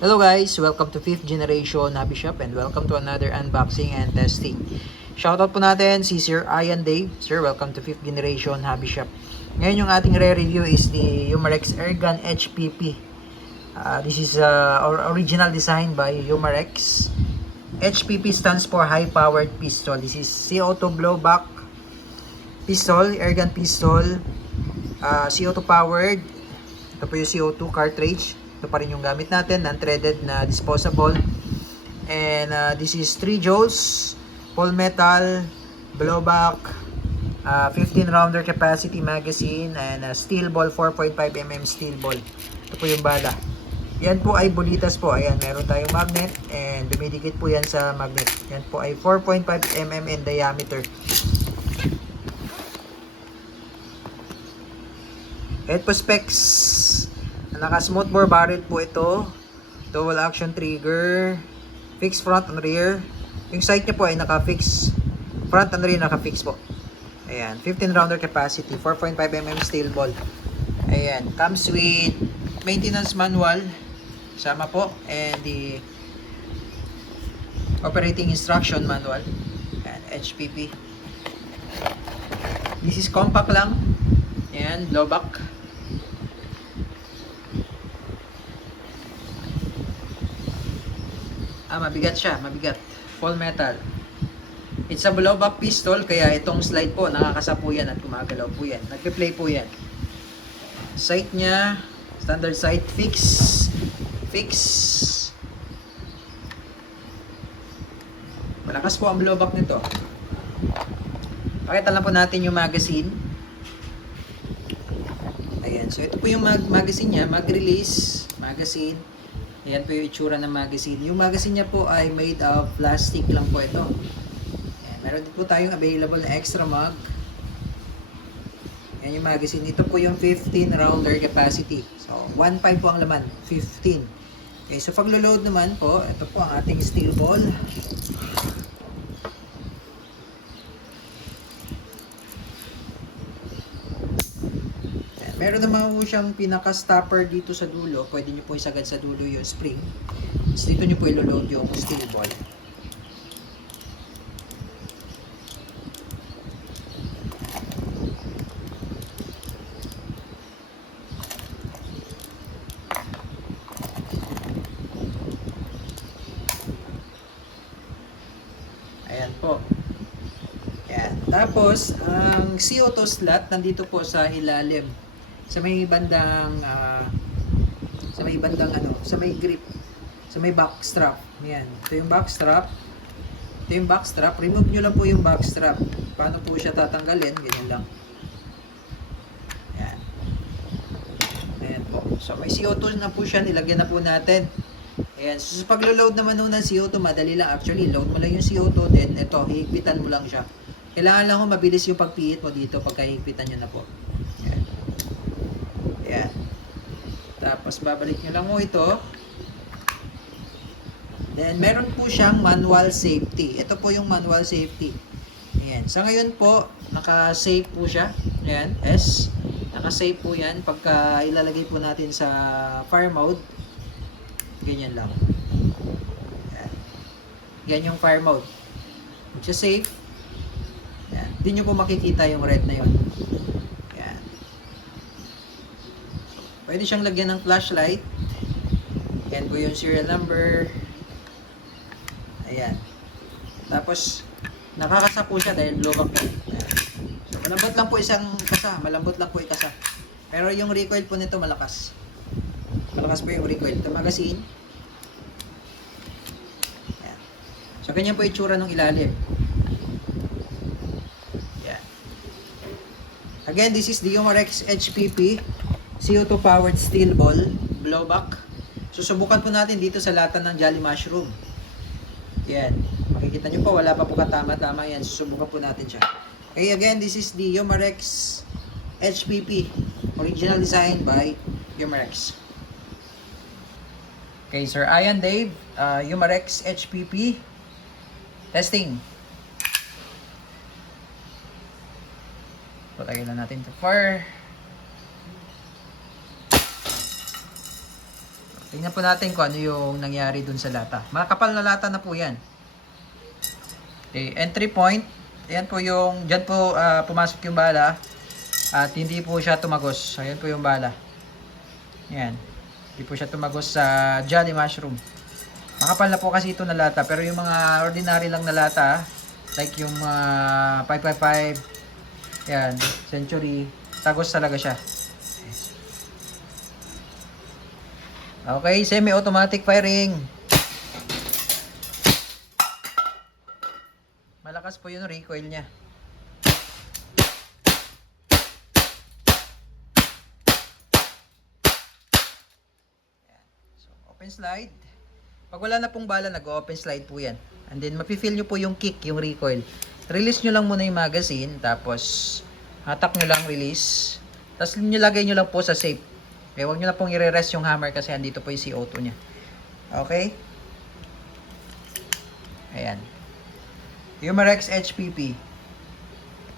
Hello guys, welcome to 5th generation Hobby Shop and welcome to another unboxing and testing. Shoutout po natin si Sir Ian Dave. Sir, welcome to 5th generation Hobby Shop. Ngayon yung ating re-review is the Umarex Airgun HPP. This is original design by Umarex. HPP stands for High Powered Pistol. This is CO2 blowback pistol, airgun pistol, CO2 powered. Ito po yung CO2 cartridge. Ito pa rin yung gamit natin, non-threaded na disposable. And this is 3 joules, full metal, blowback, 15 rounder capacity magazine, and steel ball, 4.5mm steel ball. Ito po yung bala. Yan po ay bolitas po. Ayan, meron tayong magnet and dumidikit po yan sa magnet. Yan po ay 4.5mm in diameter. Ito po specs. Naka-smooth bore barrel po ito. Dual action trigger. Fixed front and rear. Yung sight niya po ay naka-fix. Front and rear naka-fix po. Ayan. 15 rounder capacity. 4.5mm steel ball. Ayan. Comes with maintenance manual. Sama po. And the operating instruction manual. Ayan. HPP. This is compact lang. Ayan. Blowback. Mabigat siya, mabigat. Full metal. It's a blowback pistol, kaya itong slide po, nakakasapo yan at gumagalaw po yan. Nagpe-play po yan. Sight niya, standard sight, fix. Malakas po ang blowback nito. Pakita lang po natin yung magazine. Ayan, so ito po yung magazine niya, mag-release, magazine. Ayan po yung itsura ng magazine. Yung magazine niya po ay made of plastic lang po ito. Ayan, meron din po tayong available na extra mag. Ayan yung magazine. Ito po yung 15 rounder capacity. So, 1.5 po ang laman. 15. Okay, so pag-load naman po, ito po ang ating steel ball. Meron naman po siyang pinaka-stopper dito sa dulo. Pwede nyo po isagad sa dulo yung spring. Tapos dito nyo po ilo-load yung steel ball. Ayan po. Ayan. Tapos, ang CO2 slot nandito po sa ilalim. Sa may bandang sa may grip, sa may back strap. Ayan. Ito yung back strap. Ito yung back strap. Remove nyo lang po yung back strap. Paano po siya tatanggalin? Ganyan lang. Ayan. Ayan po. So may CO2 na po siya. Nilagyan na po natin. Ayan. So sa paglo-load naman ng CO2, madali lang. Actually, load mo lang yung CO2. Then ito, hihigpitan mo lang siya. Kailangan lang kung mabilis yung pagpihit mo dito pagka hihigpitan nyo na po. Ayan. Ayan. Tapos babalik nyo lang mo ito. Then meron po siyang manual safety. Ito po yung manual safety. Ayan. Sa ngayon po, naka-save po siya. Ayan. S. Naka-save po yan. Pagka ilalagay po natin sa fire mode, ganyan lang. Ayan. Yan yung fire mode. Mag-save. Ayan. Hindi nyo po makikita yung red na yun. Pwede siyang lagyan ng flashlight. Yan po yung serial number. Ayan. Tapos, nakakasa po siya dahil blowback po. Ayan. So, malambot lang po isang kasa. Malambot lang po ikasa. Pero yung recoil po nito malakas. Malakas po yung recoil. Ito magazine. Ayan. So, ganyan po itsura ng ilalim. Ayan. Again, this is the Umarex HPP. CO2 powered steel ball, blowback. Susubukan po natin dito sa lata ng Jolly Mushroom. Yan. Makikita nyo po, wala pa po katama-tama yan. Susubukan po natin siya. Okay, again, this is the Umarex HPP. Original design by Umarex. Okay, Sir Ian Dave, Umarex HPP. Testing. Patagin na natin to fire. Tingnan po natin kung ano yung nangyari dun sa lata. Makapal na lata na po yan. Okay, entry point. Ayan po yung, dyan po pumasok yung bala. At hindi po siya tumagos. Ayan po yung bala. Ayan. Hindi po siya tumagos sa Jolly Mushroom. Makapal na po kasi ito na lata. Pero yung mga ordinary lang na lata, like yung 555, ayan, Century, tagos talaga siya. Okay, semi-automatic firing. Malakas po yung recoil niya. So, open slide. Pag wala na pong bala, nag-open slide po yan. And then, mapi-feel nyo po yung kick, yung recoil. Release nyo lang muna yung magazine, tapos hatak nyo lang release. Tapos lagay nyo lang po sa safe. Okay, huwag nyo na pong i-rest yung hammer kasi andito po yung CO2 nya. Okay? Ayan. Humarex HPP.